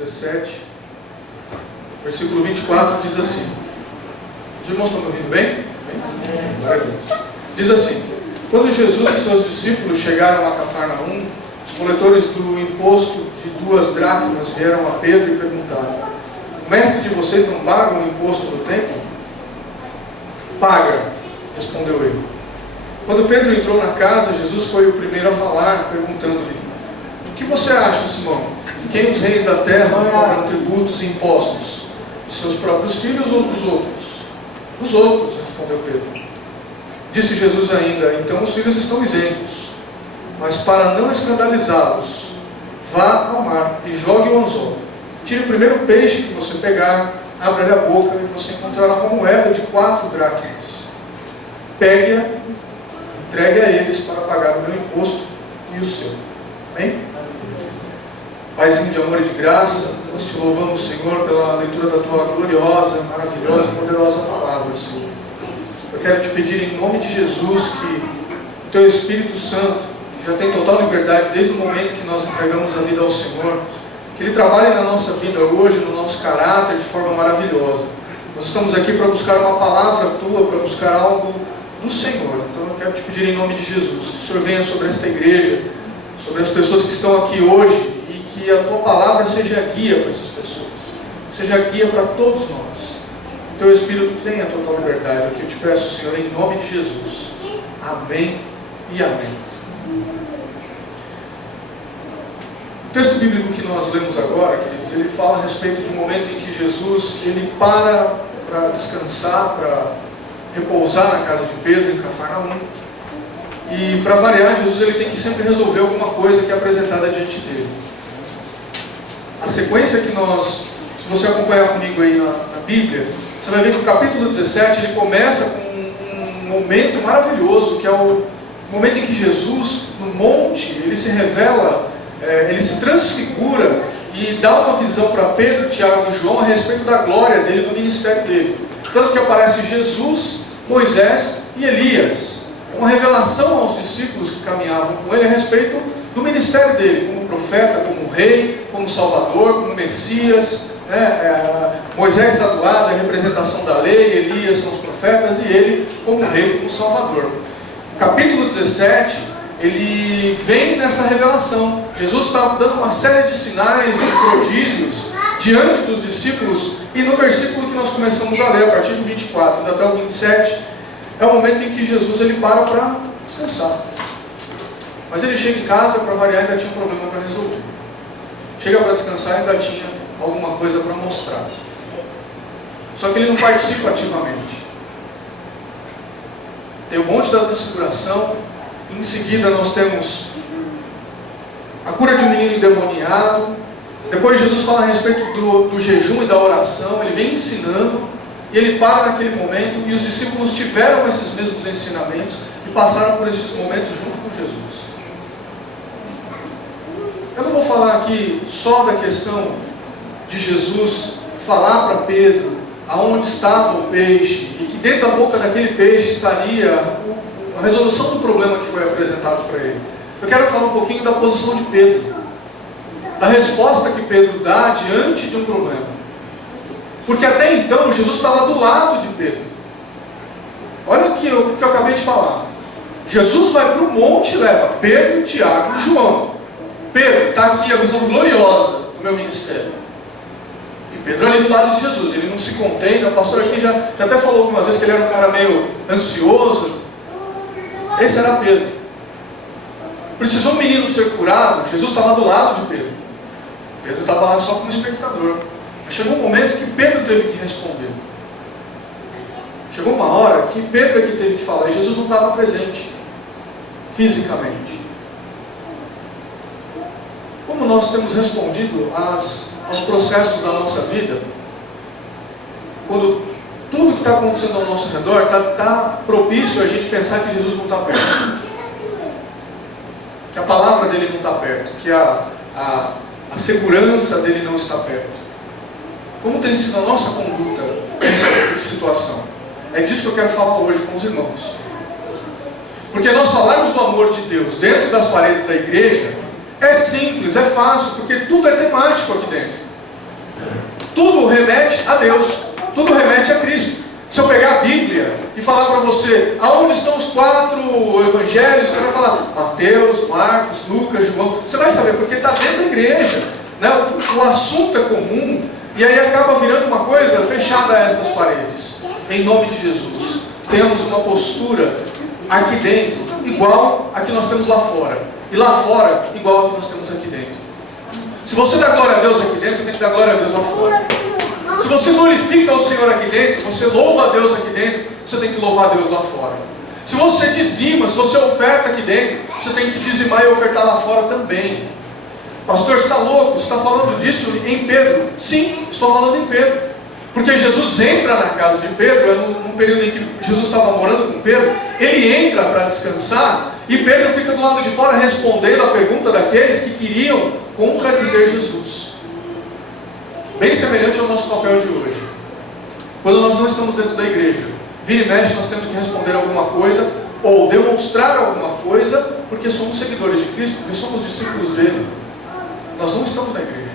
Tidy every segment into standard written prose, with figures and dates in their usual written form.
17, versículo 24, diz assim. Os irmãos estão me ouvindo bem? Glória a Deus. Diz assim: quando Jesus e seus discípulos chegaram a Cafarnaum, os coletores do imposto de 2 dracmas vieram a Pedro e perguntaram: o mestre de vocês não paga o imposto do templo? Paga, respondeu ele. Quando Pedro entrou na casa, Jesus foi o primeiro a falar, perguntando-lhe: o que você acha, Simão? De quem os reis da terra cobram tributos e impostos? De seus próprios filhos ou dos outros? Dos outros, respondeu Pedro. Disse Jesus ainda: então os filhos estão isentos, mas para não escandalizá-los, vá ao mar e jogue o anzol. Tire o primeiro peixe que você pegar, abra-lhe a boca e você encontrará uma moeda de 4 dracmas. Pegue-a, entregue a eles para pagar o meu imposto e o seu. Amém? Paizinho de amor e de graça, nós te louvamos, Senhor, pela leitura da tua gloriosa, maravilhosa e poderosa palavra, Senhor. Eu quero te pedir em nome de Jesus que o teu Espírito Santo, que já tem total liberdade desde o momento que nós entregamos a vida ao Senhor, que Ele trabalhe na nossa vida hoje, no nosso caráter, de forma maravilhosa. Nós estamos aqui para buscar uma palavra tua, para buscar algo do Senhor. Então eu quero te pedir em nome de Jesus, que o Senhor venha sobre esta igreja, sobre as pessoas que estão aqui hoje, e que a tua palavra seja a guia para essas pessoas, seja a guia para todos nós. Teu Espírito tenha total liberdade, é o que eu te peço, Senhor, em nome de Jesus. Amém e amém. O texto bíblico que nós lemos agora, queridos, ele fala a respeito de um momento em que Jesus, ele para descansar, para repousar na casa de Pedro, em Cafarnaum. E para variar, Jesus ele tem que sempre resolver alguma coisa que é apresentada diante dele. A sequência que nós, se você acompanhar comigo aí na Bíblia, você vai ver que o capítulo 17, ele começa com um momento maravilhoso, que é o momento em que Jesus, no monte, ele se revela, ele se transfigura e dá uma visão para Pedro, Tiago e João a respeito da glória dele, do ministério dele. Tanto que aparece Jesus, Moisés e Elias. É uma revelação aos discípulos que caminhavam com ele a respeito do ministério dele, como profeta, como rei, como salvador, como Messias. Moisés está do lado, é a representação da lei, Elias são os profetas, e ele como rei, como salvador. O capítulo 17, ele vem nessa revelação. Jesus está dando uma série de sinais e prodígios diante dos discípulos, e no versículo que nós começamos a ler, a partir do 24 até o 27, é o momento em que Jesus ele para descansar. Mas ele chega em casa, para variar, ainda tinha um problema para resolver. Chega para descansar e ainda tinha alguma coisa para mostrar. Só que ele não participa ativamente. Tem o monte da transfiguração. Em seguida nós temos a cura de um menino endemoniado. Depois Jesus fala a respeito do jejum e da oração. Ele vem ensinando e ele para naquele momento, e os discípulos tiveram esses mesmos ensinamentos e passaram por esses momentos junto com Jesus. Eu não vou falar aqui só da questão de Jesus falar para Pedro aonde estava o peixe, e que dentro da boca daquele peixe estaria a resolução do problema que foi apresentado para ele. Eu quero falar um pouquinho da posição de Pedro, da resposta que Pedro dá diante de um problema. Porque até então Jesus estava do lado de Pedro. Olha o que eu acabei de falar. Jesus vai para o monte e leva Pedro, Tiago e João. Pedro, está aqui a visão gloriosa do meu ministério. E Pedro ali do lado de Jesus, ele não se contém. O pastor aqui já até falou algumas vezes que ele era um cara meio ansioso. Esse era Pedro. Precisou um menino ser curado, Jesus estava do lado de Pedro. Pedro estava lá só como espectador. Mas chegou um momento que Pedro teve que responder. Chegou uma hora que Pedro é que teve que falar, e Jesus não estava presente fisicamente. Como nós temos respondido aos processos da nossa vida, quando tudo que está acontecendo ao nosso redor está propício a gente pensar que Jesus não está perto, que a palavra dele não está perto, que a segurança dele não está perto. Como tem sido a nossa conduta nesse tipo de situação? É disso que eu quero falar hoje com os irmãos. Porque nós falarmos do amor de Deus dentro das paredes da igreja é simples, é fácil, porque tudo é temático aqui dentro. tudo remete a Deus, tudo remete a Cristo. Se eu pegar a Bíblia e falar para você aonde estão os 4 evangelhos, você vai falar Mateus, Marcos, Lucas, João. Você vai saber, porque está dentro da igreja, né? O assunto é comum, e aí acaba virando uma coisa fechada a estas paredes. Em nome de Jesus, temos uma postura aqui dentro igual a que nós temos lá fora, e lá fora igual a que nós temos aqui dentro. Se você dá glória a Deus aqui dentro, você tem que dar glória a Deus lá fora. Se você glorifica o Senhor aqui dentro, você louva a Deus aqui dentro, você tem que louvar a Deus lá fora. Se você dizima, se você oferta aqui dentro, você tem que dizimar e ofertar lá fora também. Pastor, você está louco? Você está falando disso em Pedro? Sim, estou falando em Pedro. Porque Jesus entra na casa de Pedro, num período em que Jesus estava morando com Pedro, ele entra para descansar, e Pedro fica do lado de fora respondendo a pergunta daqueles que queriam contradizer Jesus. Bem semelhante ao nosso papel de hoje. Quando nós não estamos dentro da igreja, vira e mexe, nós temos que responder alguma coisa, ou demonstrar alguma coisa, porque somos seguidores de Cristo, porque somos discípulos dele. Nós não estamos na igreja.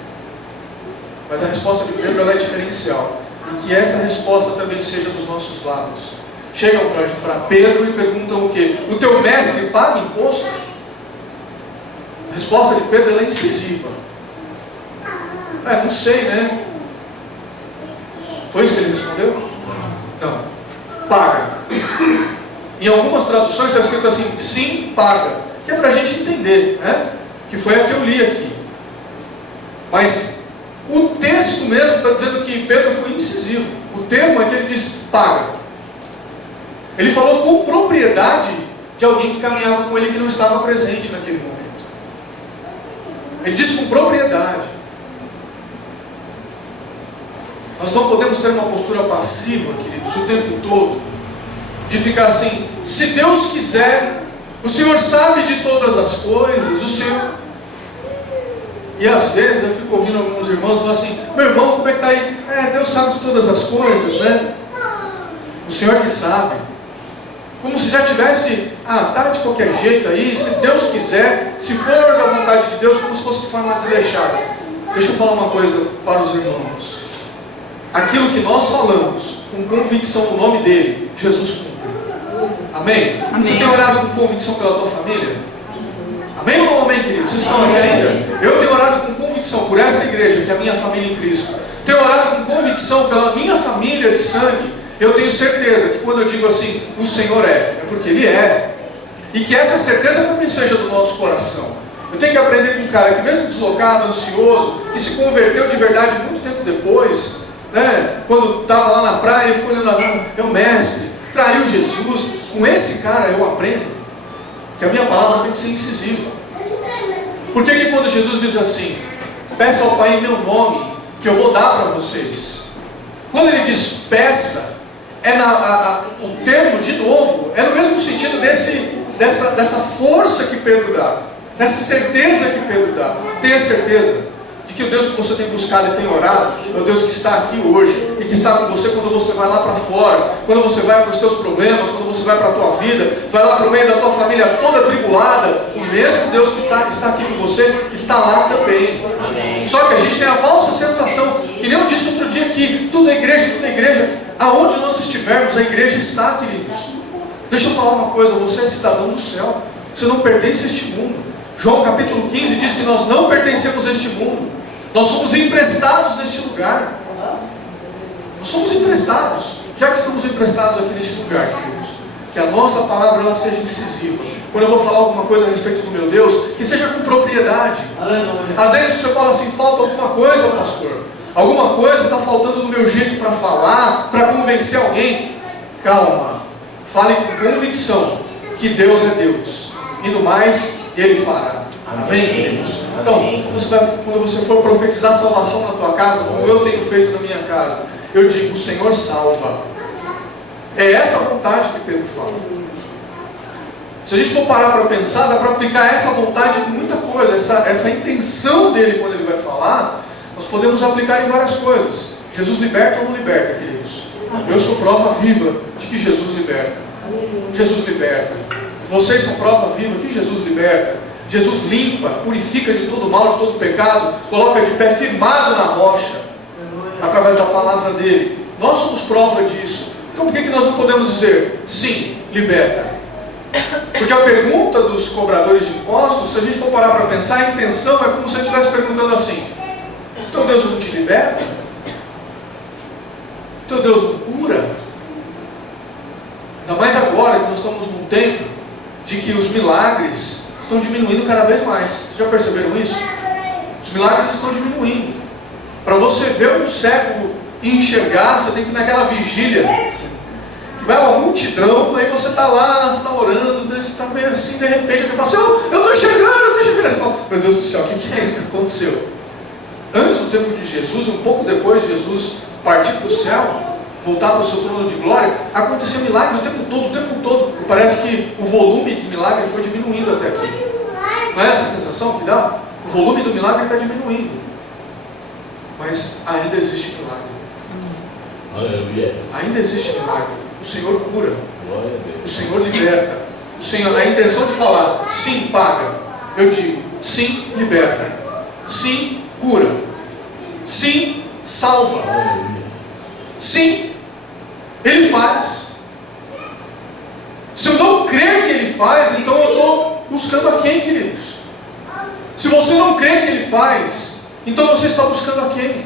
Mas a resposta de Pedro, ela é diferencial. E que essa resposta também seja dos nossos lábios. Chegam para Pedro e perguntam o quê? O teu mestre paga imposto? A resposta de Pedro, ela é incisiva. Não sei, né? Foi isso que ele respondeu? Não. Paga. Em algumas traduções está escrito assim, sim, paga. Que é para a gente entender, né? Que foi a que eu li aqui. Mas o texto mesmo está dizendo que Pedro foi incisivo. O termo é que ele diz, paga. Ele falou com propriedade de alguém que caminhava com ele, que não estava presente naquele momento. Ele disse com propriedade. Nós não podemos ter uma postura passiva, queridos, o tempo todo, de ficar assim, se Deus quiser, o Senhor sabe de todas as coisas, o Senhor... E às vezes eu fico ouvindo alguns irmãos falar assim, meu irmão, como é que está aí? Deus sabe de todas as coisas, né? O Senhor que sabe. Como se já tivesse, tá de qualquer jeito aí, se Deus quiser, se for da vontade de Deus, como se fosse de forma desleixada. Deixa eu falar uma coisa para os irmãos. Aquilo que nós falamos com convicção no nome dele, Jesus cumpre. Amém? Amém? Você tem orado com convicção pela tua família? Amém ou não amém, queridos? Vocês estão aqui ainda? Eu tenho orado com convicção por esta igreja, que é a minha família em Cristo. Tenho orado com convicção pela minha família de sangue. Eu tenho certeza que quando eu digo assim, o Senhor é porque Ele é. E que essa certeza também seja do nosso coração. Eu tenho que aprender com um cara que mesmo deslocado, ansioso, que se converteu de verdade muito tempo depois, né? Quando estava lá na praia, ele ficou olhando lá, é o mestre, traiu Jesus. Com esse cara eu aprendo que a minha palavra tem que ser incisiva. Por que quando Jesus diz assim, peça ao Pai em meu nome, que eu vou dar para vocês? Quando ele diz peça, o termo, de novo, é no mesmo sentido dessa força que Pedro dá, dessa certeza que Pedro dá. Tenha certeza de que o Deus que você tem buscado e tem orado é o Deus que está aqui hoje e que está com você quando você vai lá para fora, quando você vai para os teus problemas, quando você vai para a tua vida, vai lá para o meio da tua família toda atribulada. O mesmo Deus que está aqui com você está lá também. Amém. Só que a gente tem a falsa sensação, que nem eu disse outro dia aqui, tudo é igreja, aonde nós estivermos, a igreja está, queridos. Deixa eu falar uma coisa, você é cidadão do céu, você não pertence a este mundo. João capítulo 15 diz que nós não pertencemos a este mundo, nós somos emprestados neste lugar. Nós somos emprestados. Já que estamos emprestados aqui neste lugar, queridos, que a nossa palavra ela seja incisiva. Quando eu vou falar alguma coisa a respeito do meu Deus, que seja com propriedade. Às vezes você fala assim, falta alguma coisa, pastor, alguma coisa está faltando no meu jeito para falar, para convencer alguém. Calma, fale com convicção que Deus é Deus, e no mais Ele fará. Amém, queridos? Então, quando você for profetizar salvação na tua casa, como eu tenho feito na minha casa, eu digo, o Senhor salva. É essa vontade que Pedro fala. Se a gente for parar para pensar, dá para aplicar essa vontade em muita coisa. Essa intenção dele quando ele vai falar, nós podemos aplicar em várias coisas. Jesus liberta ou não liberta, queridos? Eu sou prova viva de que Jesus liberta. Jesus liberta. Vocês são prova viva que Jesus liberta. Jesus limpa, purifica de todo mal, de todo pecado, coloca de pé firmado na rocha. através da palavra dele. Nós somos prova disso. Então por que nós não podemos dizer, sim, liberta? Porque a pergunta dos cobradores de impostos, se a gente for parar para pensar, a intenção é como se ele estivesse perguntando assim: então Deus não te liberta? Então Deus não cura? Ainda mais agora que nós estamos num tempo de que os milagres estão diminuindo cada vez mais. Vocês já perceberam isso? Os milagres estão diminuindo. Para você ver um cego e enxergar, você tem que ir naquela vigília. Vai uma multidão, aí você está lá, você está orando, você está meio assim, de repente alguém fala assim: eu estou enxergando, Aí você fala: meu Deus do céu, o que é isso que aconteceu? Antes do tempo de Jesus, um pouco depois de Jesus partir para o céu, voltar para o seu trono de glória, acontecia milagre o tempo todo. E parece que o volume de milagre foi diminuindo até aqui. Não é essa a sensação que dá? O volume do milagre está diminuindo. Mas ainda existe milagre. Aleluia. Ainda existe milagre. O Senhor cura. O Senhor liberta. O Senhor, a intenção de falar sim, paga. Eu digo sim, liberta. Sim, cura. Sim, salva. Sim, Ele faz. Se eu não crer que Ele faz, então eu estou buscando a quem, queridos? Se você não crê que Ele faz, então você está buscando a quem?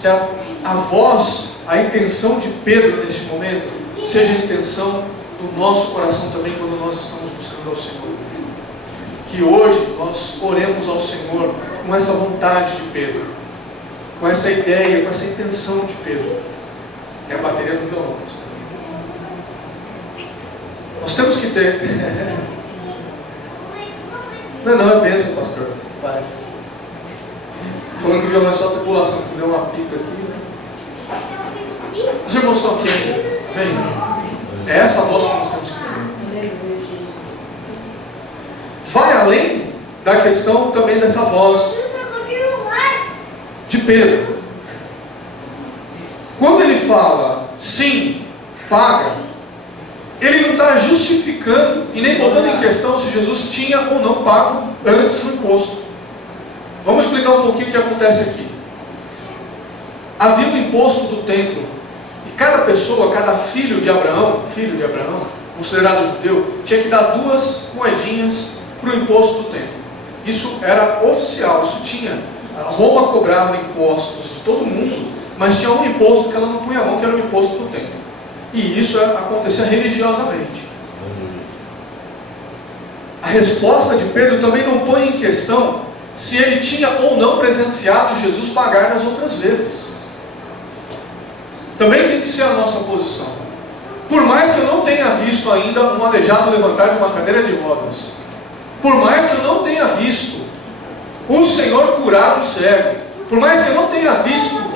Que a voz, a intenção de Pedro neste momento, seja a intenção do nosso coração também quando nós estamos buscando ao Senhor. Que hoje nós oremos ao Senhor com essa vontade de Pedro, com essa ideia, com essa intenção de Pedro. É a bateria do violão. Nós temos que ter... Não, é bênção, pastor. Paz. Falando que o violão é só tripulação, que deu uma pita aqui. Os irmãos estão aqui ainda? Vem. É essa a voz que nós temos que ter. Vai além da questão também dessa voz de Pedro. Quando ele fala sim, paga, ele não está justificando e nem botando em questão se Jesus tinha ou não pago antes do imposto. Vamos explicar um pouquinho o que acontece aqui. Havia o imposto do templo, e cada pessoa, cada filho de Abraão, considerado judeu, tinha que dar 2 moedinhas para o imposto do templo. Isso era oficial, isso tinha. Roma cobrava impostos de todo mundo, mas tinha um imposto que ela não punha a mão, que era o imposto do templo. E isso acontecia religiosamente. A resposta de Pedro também não põe em questão se ele tinha ou não presenciado Jesus pagar nas outras vezes. Também tem que ser a nossa posição. Por mais que eu não tenha visto ainda um aleijado levantar de uma cadeira de rodas, por mais que eu não tenha visto o Senhor curar um cego, por mais que eu não tenha visto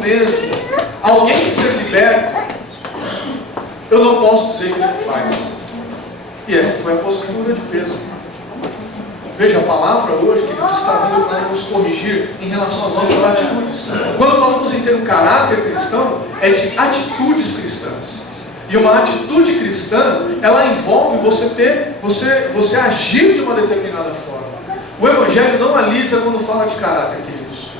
mesmo alguém ser liberto, eu não posso dizer que Ele faz. E essa foi a postura de Pedro. Veja, a palavra hoje, que Deus está vindo para nos corrigir em relação às nossas atitudes. Quando falamos em ter um caráter cristão, é de atitudes cristãs. E uma atitude cristã, ela envolve você agir de uma determinada forma. O Evangelho não alisa quando fala de caráter, queridos.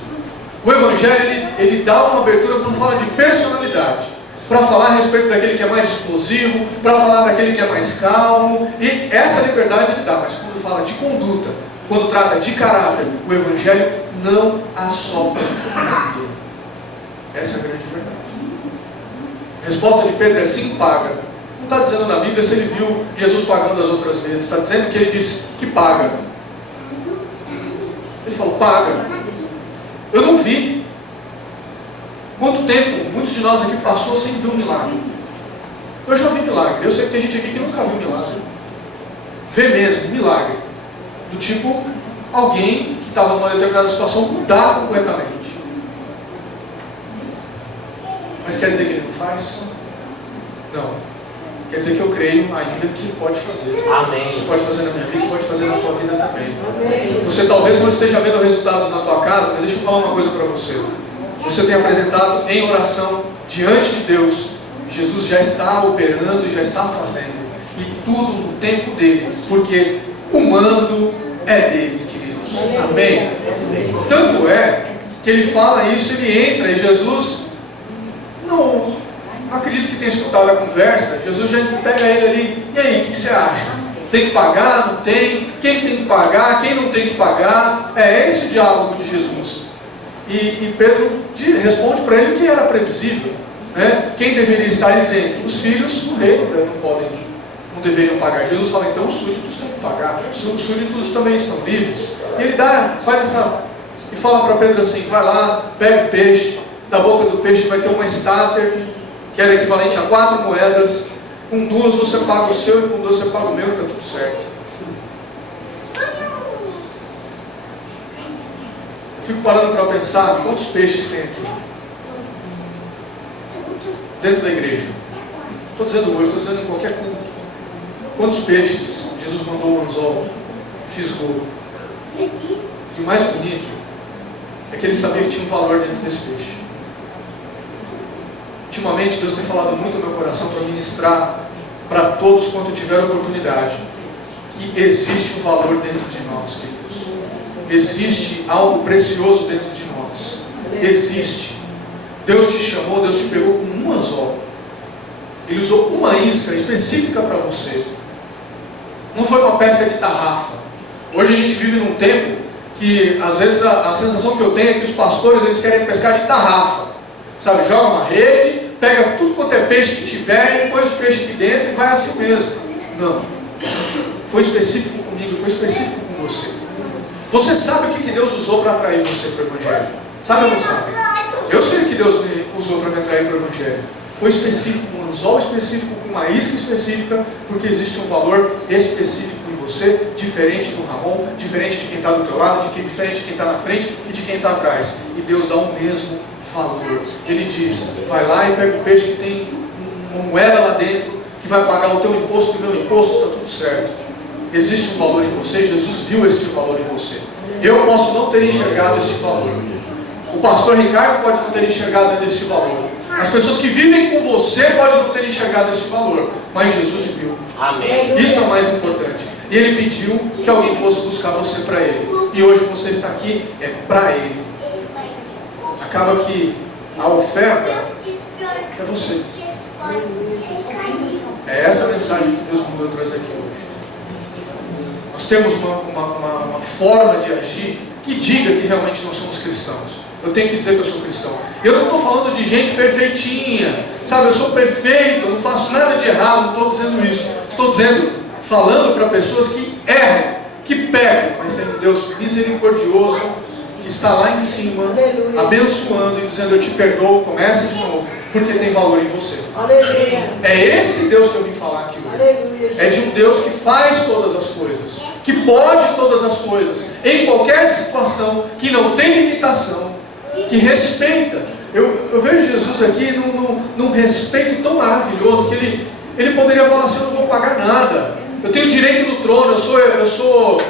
O Evangelho, ele dá uma abertura quando fala de personalidade. Para falar a respeito daquele que é mais explosivo, para falar daquele que é mais calmo. E essa liberdade ele dá, mas quando fala de conduta, quando trata de caráter, o Evangelho não assopra ninguém. Essa é a grande verdade. A resposta de Pedro é sim, paga. Não está dizendo na Bíblia se ele viu Jesus pagando as outras vezes. Está dizendo que ele disse que paga. Ele falou, paga. Eu não vi. Quanto tempo muitos de nós aqui passou sem ver um milagre? Eu já vi milagre. Eu sei que tem gente aqui que nunca viu milagre. Vê mesmo, milagre. Do tipo, alguém que estava numa determinada situação mudar completamente. Mas quer dizer que Ele não faz? Não. Quer dizer que eu creio ainda que Ele pode fazer. Amém. Ele pode fazer na minha vida, pode fazer na tua vida também. Amém. Você talvez não esteja vendo resultados na tua casa, mas deixa eu falar uma coisa para você. Você tem apresentado em oração diante de Deus. Jesus já está operando e já está fazendo. E tudo no tempo dele. Porque o mando é dele, queridos. Amém? Tanto é que ele fala isso, ele entra e Jesus, não acredito que tenha escutado a conversa, Jesus já pega ele ali, e aí, o que você acha? Tem que pagar? Não tem? Quem tem que pagar? Quem não tem que pagar? É esse o diálogo de Jesus. E Pedro responde para ele que era previsível, né? Quem deveria estar isento? Os filhos do rei não deveriam pagar. Jesus fala, então os súditos têm que pagar. Os súditos também estão livres. E ele e fala para Pedro assim, vai lá, pega o peixe, da boca do peixe vai ter uma estáter, que era equivalente a 4 moedas, com 2 você paga o seu e com 2 você paga o meu e está tudo certo. Eu fico parando para pensar quantos peixes tem aqui dentro da igreja. Estou dizendo hoje, estou dizendo em qualquer culto. Quantos peixes Jesus mandou o anzol, fisgou. E o mais bonito é que ele sabia que tinha um valor dentro desse peixe. Ultimamente Deus tem falado muito ao meu coração para ministrar para todos quanto tiver oportunidade, que existe um valor dentro de nós, queridos. Existe algo precioso dentro de nós. Existe. Deus te chamou, Deus te pegou com um anzol. Ele usou uma isca específica para você. Não foi uma pesca de tarrafa. Hoje a gente vive num tempo que às vezes a sensação que eu tenho é que os pastores eles querem pescar de tarrafa. Sabe, joga uma rede, pega tudo quanto é peixe que tiver e põe os peixes aqui dentro e vai assim mesmo. Não. Foi específico comigo, foi específico com você. Você sabe o que Deus usou para atrair você para o Evangelho? Sabe ou não sabe? Eu sei o que Deus me usou para me atrair para o Evangelho. Foi específico, um anzol específico, com uma isca específica, porque existe um valor específico em você, diferente do Ramon, diferente de quem está do teu lado, diferente de quem está na frente e de quem está atrás. E Deus dá o mesmo valor. Ele diz, vai lá e pega o peixe que tem uma moeda lá dentro, que vai pagar o teu imposto e o meu imposto, está tudo certo. Existe um valor em você, Jesus viu este valor em você. Eu posso não ter enxergado este valor. O pastor Ricardo pode não ter enxergado este valor. As pessoas que vivem com você podem não ter enxergado este valor. Mas Jesus viu. Amém. Isso é o mais importante. E Ele pediu que alguém fosse buscar você para Ele. E hoje você está aqui, é para Ele. Acaba que a oferta é você. É essa a mensagem que Deus mandou trazer aqui hoje. Nós temos uma forma de agir que diga que realmente nós somos cristãos. Eu tenho que dizer que eu sou cristão. Eu não estou falando de gente perfeitinha, sabe, eu sou perfeito, eu não faço nada de errado, não estou dizendo isso. Estou falando para pessoas que erram, que pecam, mas tem um Deus misericordioso, que está lá em cima, abençoando e dizendo, eu te perdoo, começa de novo, porque tem valor em você. Aleluia. É esse Deus que eu vim falar aqui hoje. Aleluia. É de um Deus que faz todas as coisas, que pode todas as coisas, em qualquer situação, que não tem limitação, que respeita. Eu vejo Jesus aqui num respeito tão maravilhoso, que ele poderia falar assim, eu não vou pagar nada, eu tenho direito no trono, eu sou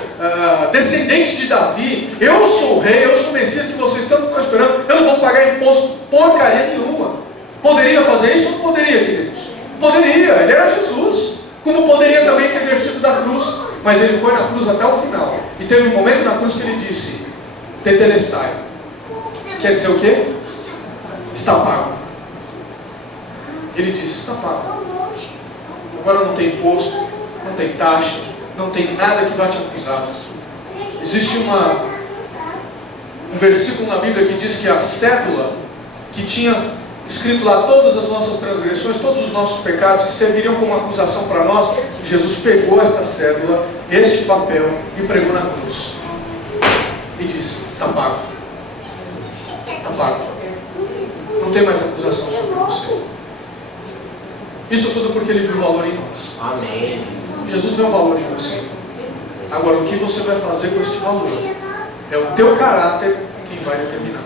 descendente de Davi, eu sou o rei, eu sou o Messias que vocês tanto estão esperando, eu não vou pagar imposto porcaria nenhuma. Poderia fazer isso ou não poderia, queridos? Poderia, ele era Jesus, como poderia também ter descido da cruz, mas ele foi na cruz até o final, e teve um momento na cruz que ele disse, tetelestai, quer dizer o quê? Está pago. Ele disse, está pago. Agora não tem imposto, não tem taxa, não tem nada que vá te acusar. Existe um versículo na Bíblia que diz que a cédula que tinha escrito lá todas as nossas transgressões, todos os nossos pecados que serviriam como acusação para nós, Jesus pegou esta cédula, este papel e pregou na cruz e disse, está pago, está pago, não tem mais acusação sobre você. Isso tudo porque Ele viu valor em nós. Amém. Jesus vê o valor em você. Agora, o que você vai fazer com este valor é o teu caráter quem vai determinar.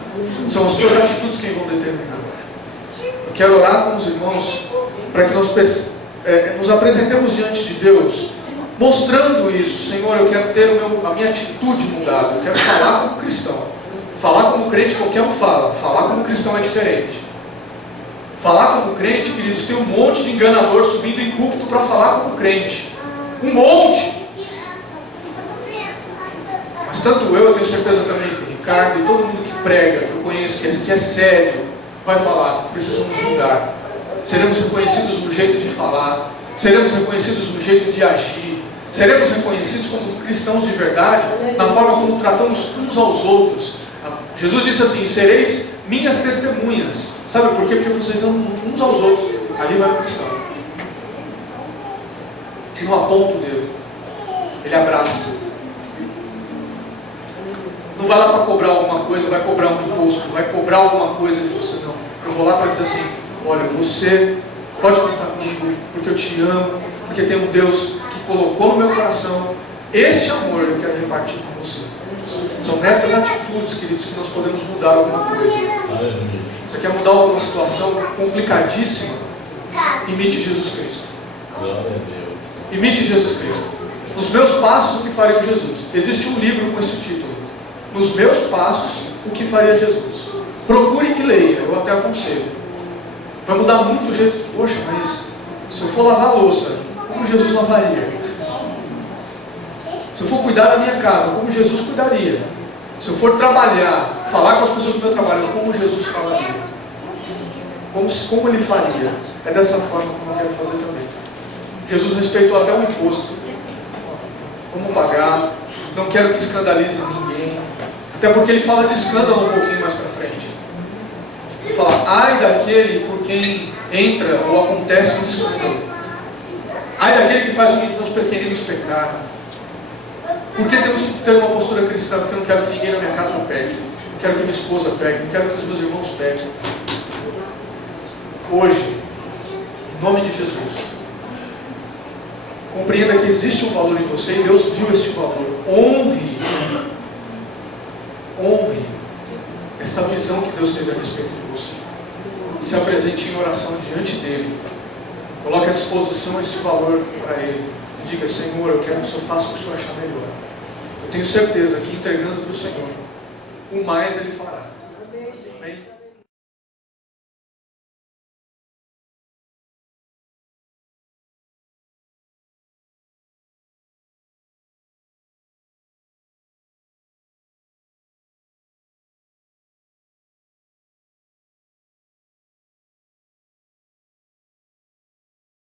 São as tuas atitudes quem vão determinar. Eu quero orar com os irmãos para que nós nos apresentemos diante de Deus, mostrando isso. Senhor, eu quero ter a minha atitude mudada. Eu quero falar como cristão. Falar como crente qualquer um fala. Falar como cristão é diferente. Falar como crente, queridos, tem um monte de enganador subindo em púlpito para falar como crente. Um monte. Mas tanto eu tenho certeza também que o Ricardo e todo mundo que prega, que eu conheço, que é sério, vai falar, precisamos mudar. Seremos reconhecidos no jeito de falar, seremos reconhecidos no jeito de agir, seremos reconhecidos como cristãos de verdade, na forma como tratamos uns aos outros. Jesus disse assim: sereis minhas testemunhas. Sabe por quê? Porque vocês amam uns aos outros. Ali vai o cristão, que não aponta o dedo, ele abraça. Não vai lá para cobrar alguma coisa, vai cobrar um imposto, vai cobrar alguma coisa de você. Não, eu vou lá para dizer assim: olha, você pode contar comigo, porque eu te amo, porque tem um Deus que colocou no meu coração este amor, eu quero repartir com você. São nessas atitudes, queridos, que nós podemos mudar alguma coisa. Você quer mudar alguma situação complicadíssima? Imite Jesus Cristo. Imite Jesus Cristo. Nos meus passos, o que faria Jesus? Existe um livro com esse título: Nos meus passos, o que faria Jesus? Procure e leia, eu até aconselho. Vai mudar muito o jeito. Poxa, mas se eu for lavar a louça, como Jesus lavaria? Se eu for cuidar da minha casa, como Jesus cuidaria? Se eu for trabalhar, falar com as pessoas do meu trabalho, como Jesus falaria? Como ele faria? É dessa forma como eu quero fazer também. Jesus respeitou até o imposto. Como pagar? Não quero que escandalize ninguém. Até porque ele fala de escândalo um pouquinho mais para frente. Ele fala: ai daquele por quem entra ou acontece um escândalo. Ai daquele que faz com que os pequeninos pecaram. Por que temos que ter uma postura cristã? Porque eu não quero que ninguém na minha casa peque. Não quero que minha esposa peque. Não quero que os meus irmãos pequem. Hoje, em nome de Jesus, compreenda que existe um valor em você e Deus viu este valor. Honre esta visão que Deus teve a respeito de você. Se apresente em oração diante dEle. Coloque à disposição este valor para Ele. Diga: Senhor, eu quero que o Senhor faça o que o Senhor achar melhor. Eu tenho certeza que entregando para o Senhor, o mais Ele fará. Amém?